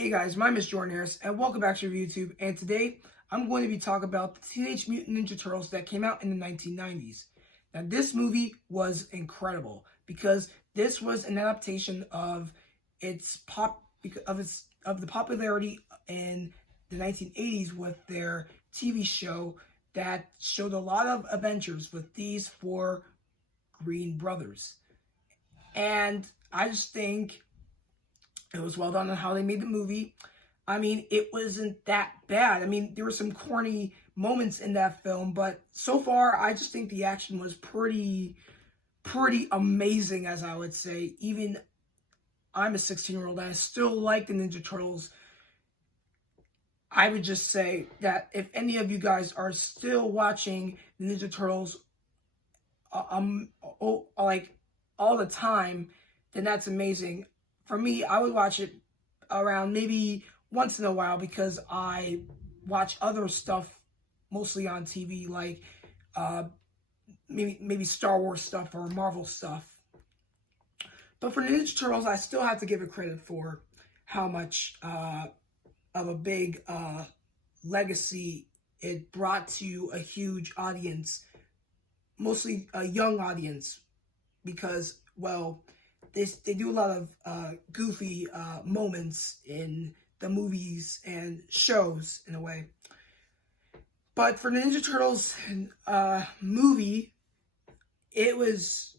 Hey guys, my name is Jordan Harris, and welcome back to YouTube. And today, I'm going to be talking about the Teenage Mutant Ninja Turtles that came out in the 1990s. Now, this movie was incredible because this was an adaptation of of the popularity in the 1980s with their TV show that showed a lot of adventures with these four green brothers. And I just think it was well done on how they made the movie. I mean, it wasn't that bad. I mean, there were some corny moments in that film, but so far, I just think the action was pretty amazing, as I would say. Even I'm a 16-year-old, and I still like the Ninja Turtles. I would just say that if any of you guys are still watching the Ninja Turtles, like all the time, then that's amazing. For me, I would watch it around maybe once in a while because I watch other stuff mostly on TV, like maybe Star Wars stuff or Marvel stuff. But for Ninja Turtles, I still have to give it credit for how much of a big legacy it brought to a huge audience, mostly a young audience, because, well, they do a lot of goofy moments in the movies and shows in a way. But for the Ninja Turtles movie, it was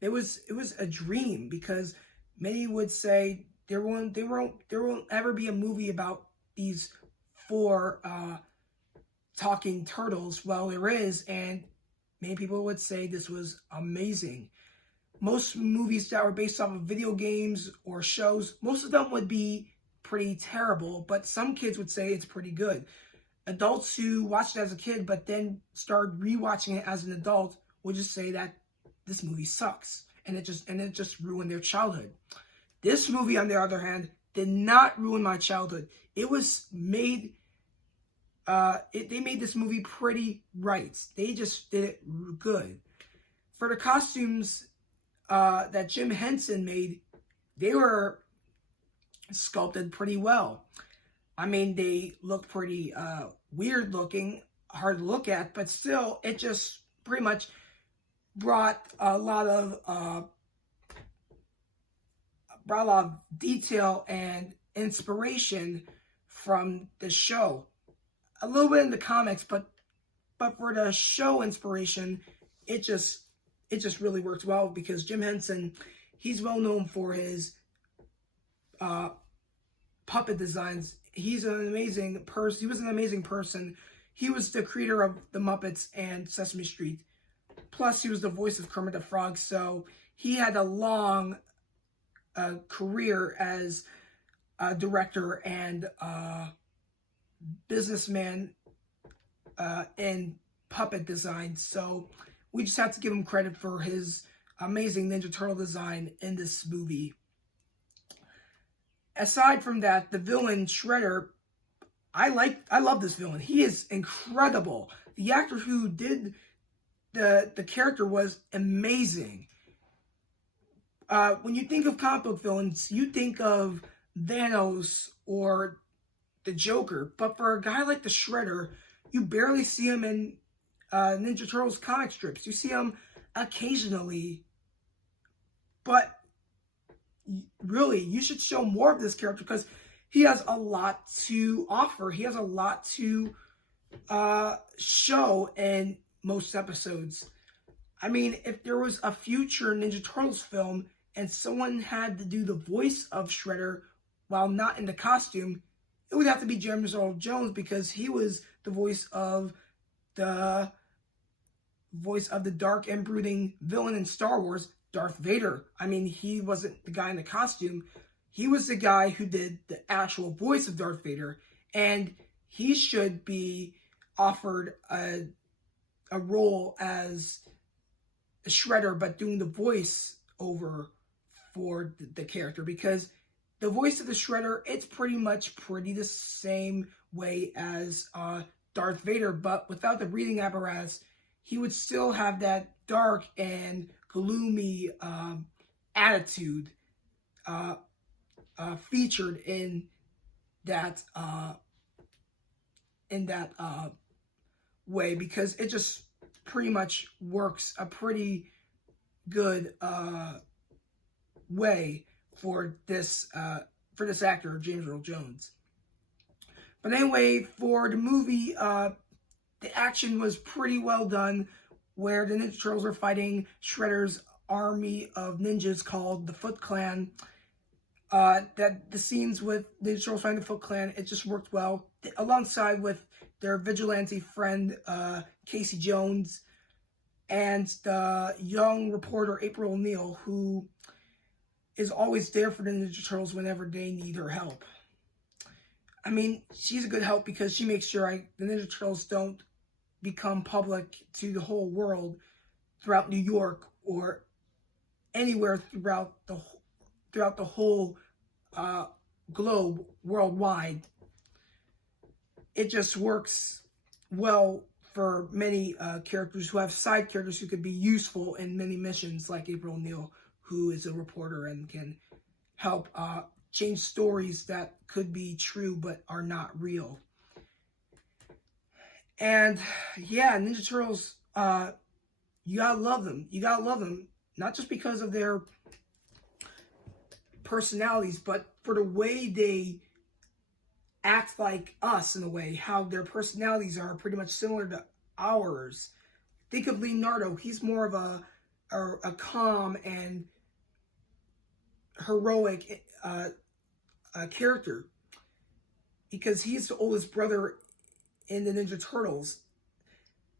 a dream because many would say there won't ever be a movie about these four talking turtles. Well, there is, and many people would say this was amazing. Most movies that were based off of video games or shows, most of them would be pretty terrible, but some kids would say it's pretty good. Adults who watched it as a kid but then started rewatching it as an adult would just say that this movie sucks and it just ruined their childhood. This movie, on the other hand, did not ruin my childhood. It was made they made this movie pretty right. They just did it good. For the costumes that Jim Henson made, they were sculpted pretty well. I mean, they look pretty weird looking, hard to look at, but still, it just pretty much brought a lot of detail and inspiration from the show. A little bit in the comics, but for the show inspiration, it just really worked well because Jim Henson, he's well known for his puppet designs. He's an amazing person. He was an amazing person. He was the creator of the Muppets and Sesame Street. Plus, he was the voice of Kermit the Frog. So he had a long career as a director and businessman in puppet design. So we just have to give him credit for his amazing Ninja Turtle design in this movie. Aside from that, the villain, Shredder, I love this villain. He is incredible. The actor who did the character was amazing. When you think of comic book villains, you think of Thanos or the Joker. But for a guy like the Shredder, you barely see him in Ninja Turtles comic strips. You see him occasionally, but really, you should show more of this character because he has a lot to offer. He has a lot to show in most episodes. I mean, if there was a future Ninja Turtles film and someone had to do the voice of Shredder while not in the costume, it would have to be James Earl Jones because he was the voice of the dark and brooding villain in Star Wars, Darth Vader. I mean, he wasn't the guy in the costume. He was the guy who did the actual voice of Darth Vader, and he should be offered a role as a Shredder, but doing the voice over for the character, because the voice of the Shredder, it's pretty the same way as Darth Vader, but without the breathing apparatus, he would still have that dark and gloomy attitude featured in that in that way, because it just pretty much works a pretty good way for this actor, James Earl Jones. But anyway, for the movie, the action was pretty well done, where the Ninja Turtles are fighting Shredder's army of ninjas called the Foot Clan. That the scenes with Ninja Turtles fighting the Foot Clan, it just worked well, alongside with their vigilante friend, Casey Jones, and the young reporter, April O'Neil, who is always there for the Ninja Turtles whenever they need her help. I mean, she's a good help because she makes sure the Ninja Turtles don't become public to the whole world throughout New York or anywhere throughout the whole globe worldwide. It just works well for many characters who have side characters who could be useful in many missions, like April O'Neil, who is a reporter and can help change stories that could be true but are not real. And yeah, Ninja Turtles, you gotta love them. You gotta love them, not just because of their personalities, but for the way they act like us, in a way, how their personalities are pretty much similar to ours. Think of Leonardo. He's more of a calm and heroic character, because he's the oldest brother in the Ninja Turtles.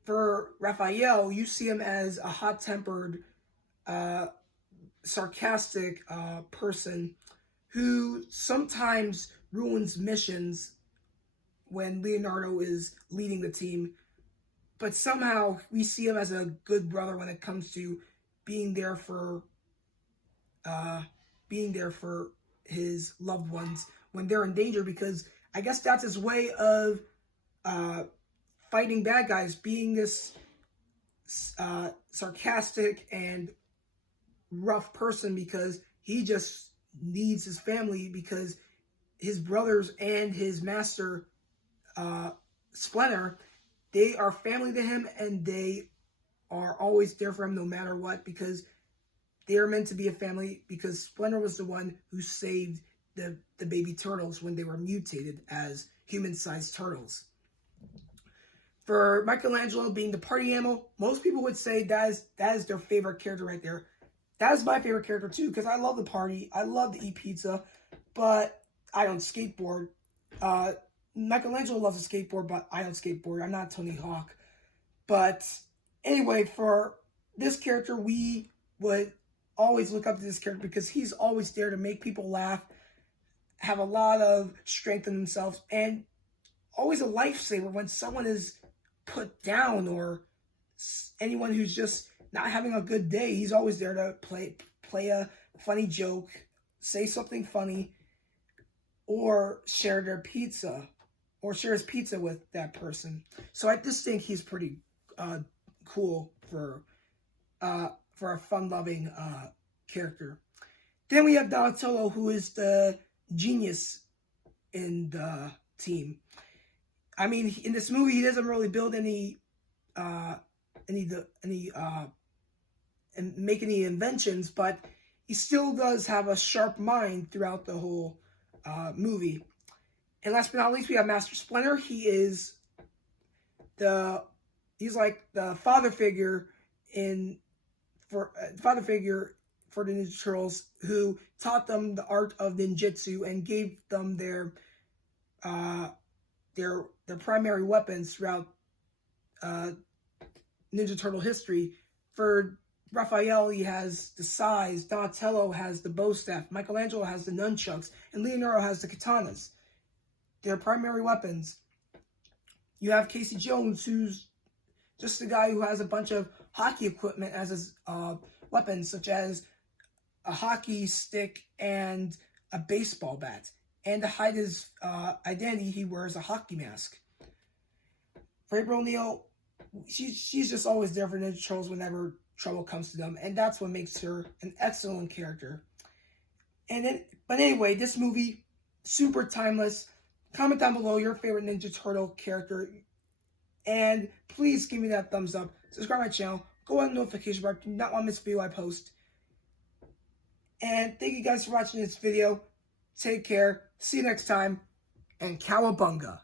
For Raphael, you see him as a hot-tempered, sarcastic person who sometimes ruins missions when Leonardo is leading the team, but somehow we see him as a good brother when it comes to being there for his loved ones when they're in danger, because I guess that's his way of fighting bad guys, being this sarcastic and rough person, because he just needs his family, because his brothers and his master, Splinter, they are family to him, and they are always there for him no matter what, because they are meant to be a family, because Splinter was the one who saved the baby turtles when they were mutated as human-sized turtles. For Michelangelo being the party animal, most people would say that is their favorite character right there. That is my favorite character too, because I love the party, I love to eat pizza, but I don't skateboard. Michelangelo loves to skateboard, but I don't skateboard. I'm not Tony Hawk. But anyway, for this character, we would always look up to this character because he's always there to make people laugh, have a lot of strength in themselves, and always a lifesaver when someone is put down or anyone who's just not having a good day. He's always there to play a funny joke, say something funny, or share their pizza, or share his pizza with that person. So I just think he's pretty cool for a fun-loving character. Then we have Donatello, who is the genius in the team. I mean, in this movie, he doesn't really build and make any inventions, but he still does have a sharp mind throughout the whole movie. And last but not least, we have Master Splinter. He's like the father figure for the Ninja Turtles, who taught them the art of ninjutsu and gave them their primary weapons throughout Ninja Turtle history. For Raphael, he has the sais, Donatello has the bow staff, Michelangelo has the nunchucks, and Leonardo has the katanas. Their primary weapons. You have Casey Jones, who's just a guy who has a bunch of hockey equipment as his weapons, such as a hockey stick and a baseball bat. And to hide his identity, he wears a hockey mask. For April O'Neil, she's just always there for Ninja Turtles whenever trouble comes to them, and that's what makes her an excellent character. But anyway, this movie, super timeless. Comment down below your favorite Ninja Turtle character. And please give me that thumbs up. Subscribe to my channel. Go on the notification bar. Do not want to miss a video I post. And thank you guys for watching this video. Take care. See you next time. And cowabunga.